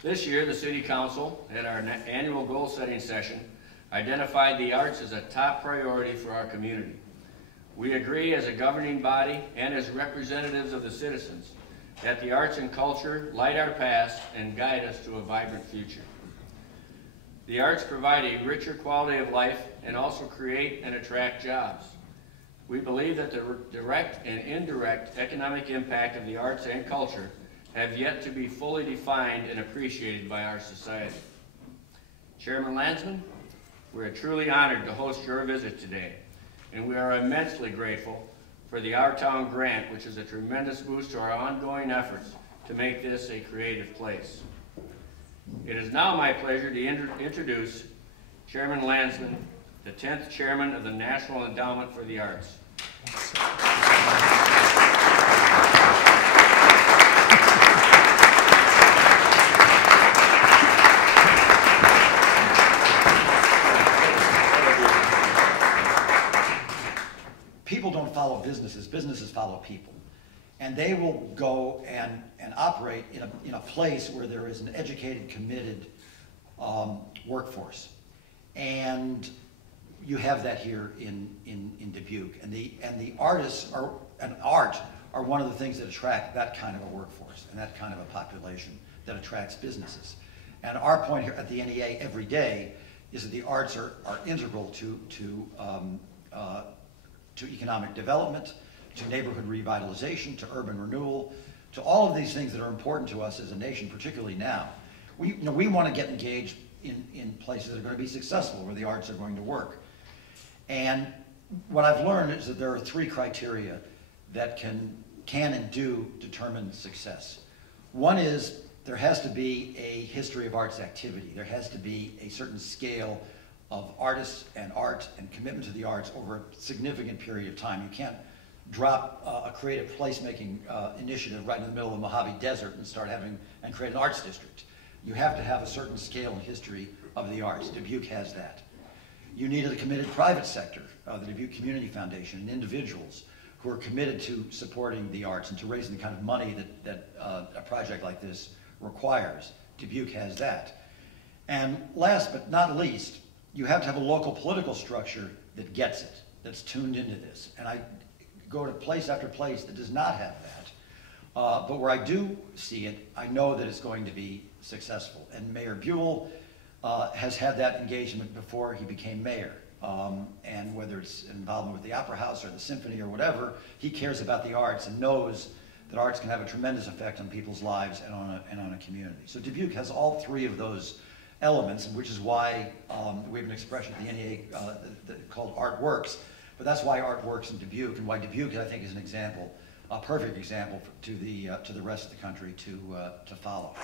This year, the City Council, at our annual goal-setting session, identified the arts as a top priority for our community. We agree as a governing body and as representatives of the citizens that the arts and culture light our past and guide us to a vibrant future. The arts provide a richer quality of life and also create and attract jobs. We believe that the direct and indirect economic impact of the arts and culture have yet to be fully defined and appreciated by our society. Chairman Landesman, we're truly honored to host your visit today, and we are immensely grateful for the Our Town grant, which is a tremendous boost to our ongoing efforts to make this a creative place. It is now my pleasure to introduce Chairman Landesman, the 10th Chairman of the National Endowment for the Arts. People don't follow businesses, businesses follow people. And they will go and operate in a place where there is an educated, committed workforce. And you have that here in Dubuque. And the artists and art are one of the things that attract that kind of a workforce and that kind of a population that attracts businesses. And our point here at the NEA every day is that the arts are integral to economic development, to neighborhood revitalization, to urban renewal, to all of these things that are important to us as a nation, particularly now. We want to get engaged in places that are going to be successful, where the arts are going to work. And what I've learned is that there are 3 criteria that can and do determine success. One is there has to be a history of arts activity. There has to be a certain scale of artists and art and commitment to the arts over a significant period of time. You can't drop a creative placemaking initiative right in the middle of the Mojave Desert and create an arts district. You have to have a certain scale and history of the arts. Dubuque has that. You need a committed private sector, the Dubuque Community Foundation, and individuals who are committed to supporting the arts and to raising the kind of money that a project like this requires. Dubuque has that. And last but not least, you have to have a local political structure that gets it, that's tuned into this. And I go to place after place that does not have that. But where I do see it, I know that it's going to be successful. And Mayor Buell has had that engagement before he became mayor. And whether it's involvement with the Opera House or the Symphony or whatever, he cares about the arts and knows that arts can have a tremendous effect on people's lives and on a community. So Dubuque has all 3 of those elements, which is why we have an expression at the NEA called Art Works. But that's why art works in Dubuque, and why Dubuque, I think, is an example, a perfect example to the rest of the country to follow.